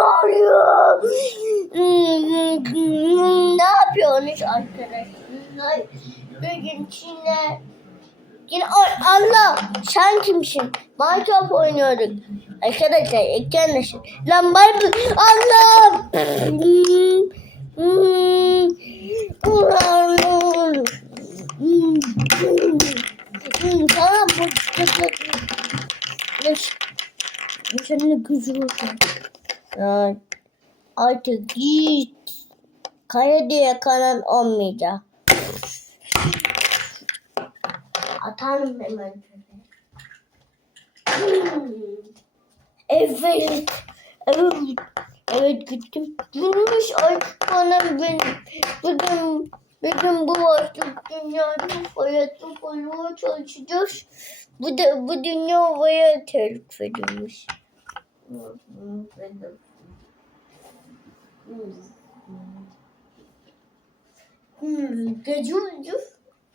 oluyor? ne yapıyorsunuz arkadaşlar? Bugün Çin'e Yine Allah sen kimsin? Minecraft oynuyorduk. Arkadaşlar ekranlaşın. Lan bay Allah. Sana bu seninle gücü olsun. Ya, Artık git. Kaya diye kanan olmayacak. Atarım hemen. Evet. Evet. Evet gittim. Bulmuş artık bana benim. Bugün, bugün bu artık dünyada hayatı koymaya çalışacağız. Bu da bu dünya havaya terk edilmiş. Oldu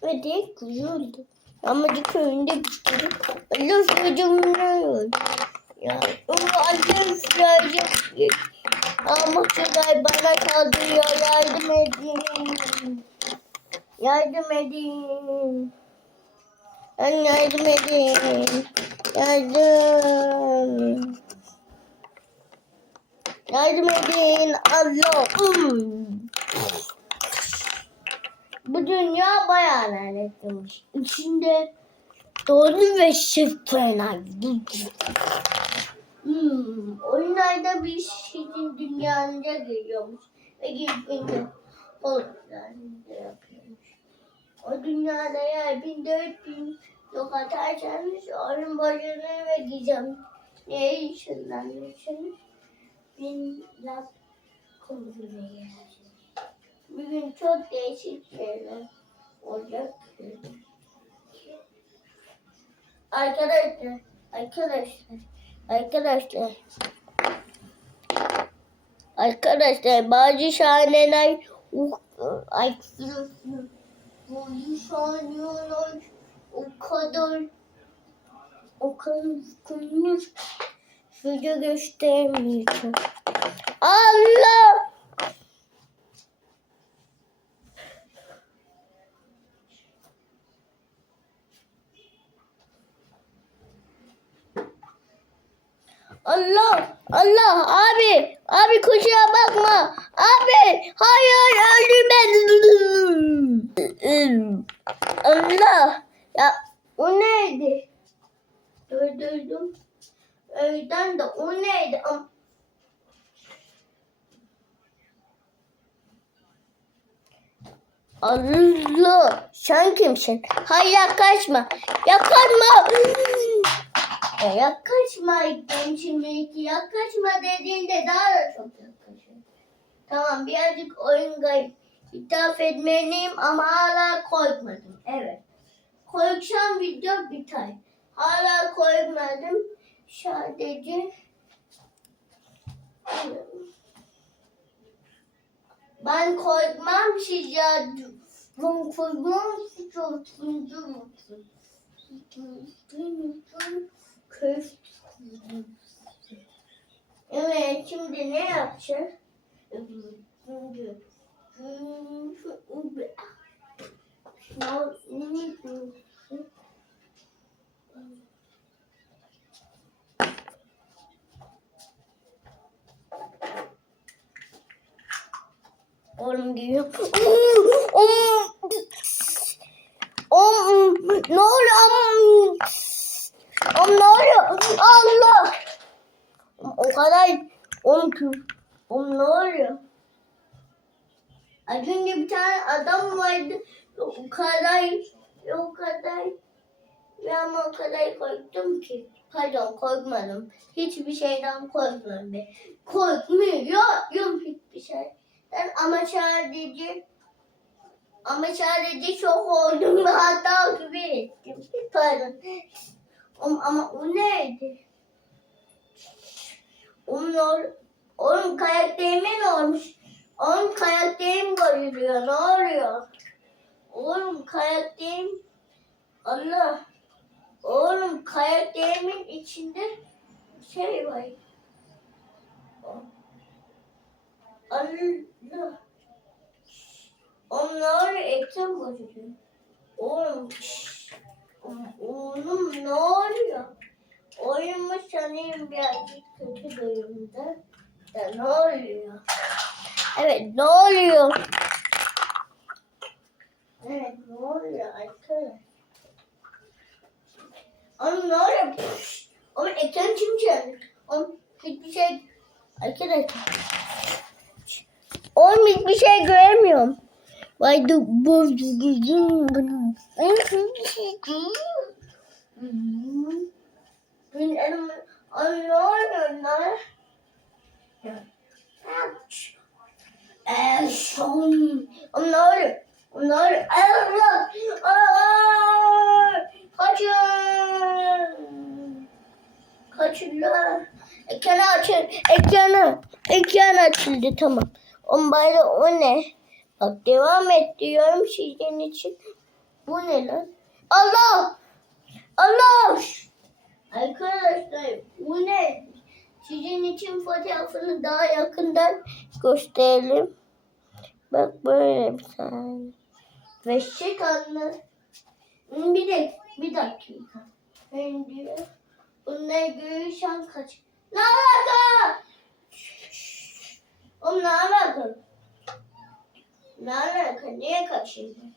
ve de güzeldi. Ama de köyünde bitti. Allah çocuğumla Ya onu annem söyleyecek. Ama çocuklar bana kaldırıyor. Yardım edin. Yardım edin. Yardım edin. Yardım. Yardım edin. Allah'ım. Bu dünya bayağı lanetlemiş. İçinde doğru ve şifreler. Hmm, oyunlarda bir şeyin dünyasında geliyormuş. Ve gittiğinde oyunlarında yapıyormuş. O dünyada dört bin yok atarsanız onun başını ve gizem. Neye Bin laf konuşuyor. Bugün çok değişik şeyler olacak. Arkadaşlar, arkadaşlar, arkadaşlar. Arkadaşlar bazı uh, ay bazı sahneler o kadar o kadar sıkılmış size göstermeyeceğim. Allah! Allah! Allah! Abi! Abi kusura bakma! Abi! Hayır! Öldüm Allah! Ya o neydi? Dur Öğleden de o neydi? Allah sen kimsin? Hayır yaklaşma. Yaklaşma. Ya yaklaşma dedim şimdi ki yaklaşma dediğinde daha da çok yaklaşıyor. Tamam birazcık oyun gayet ithaf etmeliyim ama hala korkmadım. Evet. Korksam video biter. Hala korkmadım. Sadece ben korkmam siz ya. Ben korkmam siz olsun. Evet, şimdi ne yapacağız? Oğlum geliyor. Om, ne oluyor? Om ne oluyor? Allah! O kadar om ki. Om ne oluyor? Az önce bir tane adam vardı. O kadar, o kadar. Ama o kadar korktum ki. Pardon korkmadım. Hiçbir şeyden be. Korkmuyorum hiçbir şeyden. Ama sadece ama sadece çok oldum ve hata gibi ettim. Pardon. Ama, ama o neydi? Onun, onun karakterime ne olmuş? Onun karakterim görülüyor. Ne oluyor? Oğlum karakterim Allah. Oğlum karakterimin içinde şey var. Onlar ekran bozuluyor. Oğlum. Oğlum ne oluyor? Oyunmuş sanayım birazcık kötü durumda. Da ne oluyor? Evet ne oluyor? Evet ne oluyor arkadaşlar? Oğlum ne oluyor? Oğlum ekran kim çalıyor? Oğlum hiçbir şey... Arkadaşlar. Oğlum hiçbir şey göremiyorum. Vay du bu? Oğlum ne oluyor? Allah! Allah! Kaçın! Kaçın lan! Ekranı açın. Ekranı. Ekran açıldı tamam. On bari o ne? Bak devam et diyorum sizin için. Bu ne lan? Allah! Allah! Arkadaşlar bu ne? Sizin için fotoğrafını daha yakından gösterelim. Bak böyle bir tane. Ve şık anlar. Bir de bir dakika. Önce bunları görürsen kaç. Ne alaka? Oğlum ne alaka? Ne alaka? Niye kaçırdın?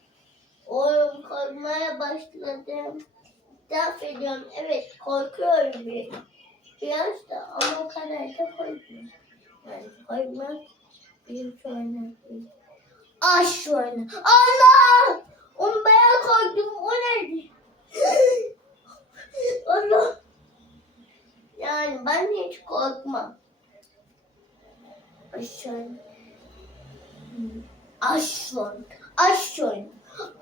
Oğlum korkmaya başladım. İtiraf ediyorum. Evet korkuyorum bir. Biraz da ama o kadar da korkmuyorum. Yani korkmak benim sorunum değil. Aş sorunu. Allah! Onu bayağı korktum. O neydi? Allah! Yani ben hiç korkmam. Aş sorunu. Aş sorunu. Aş sorunu.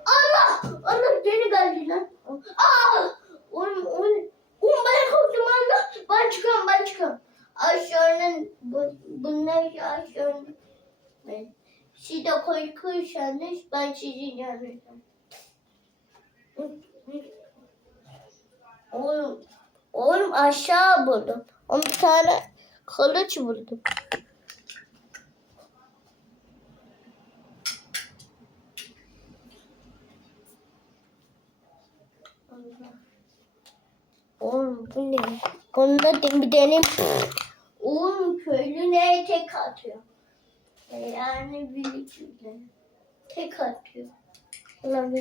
Allah! Allah deli geldi lan. Aa! Oğlum, oğlum, oğlum ben korktum Allah. Ben çıkıyorum, ben çıkıyorum. Aşağının, bu, bunlar aşağının. Ben, siz de korkuyorsanız ben sizin yanınızda. Oğlum, oğlum aşağı buldum. On tane kılıç buldum. Oğlum bu ne? Bunda da bir deneyim. Oğlum köylü neye tek atıyor? E, Yani villager'e tek atıyor. Ulan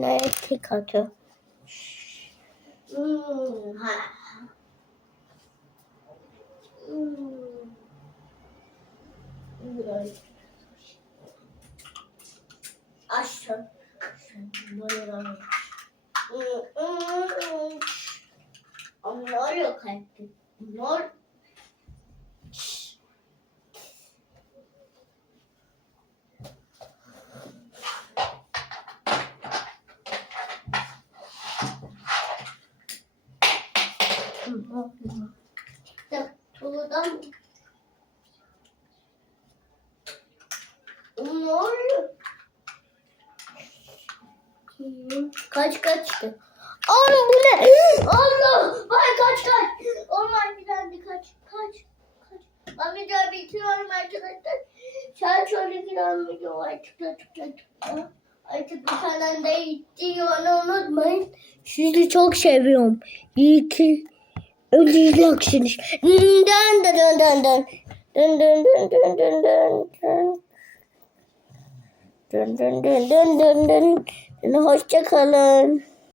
neye tek atıyor? Hmm, ha. Hmm. Biraz. Aşağı. Böyle. Onlar yok artık. Onlar Ya, tuğladan Oğlum ne oluyor? Kaç kaçtı? Oğlum bu ne? Allah! Vay kaç kaç! Onlar güzeldi kaç kaç kaç. Ben video bitiriyorum arkadaşlar. Sen şöyle var tıkla tıkla tıkla. Artık bir tane de onu unutmayın. Sizi çok seviyorum. İyi ki öldüreceksiniz. Dın dın dın dın dın. Dın dın dın dın dın dın dın. Dın dın dın dın dın dın. Hoşça kalın.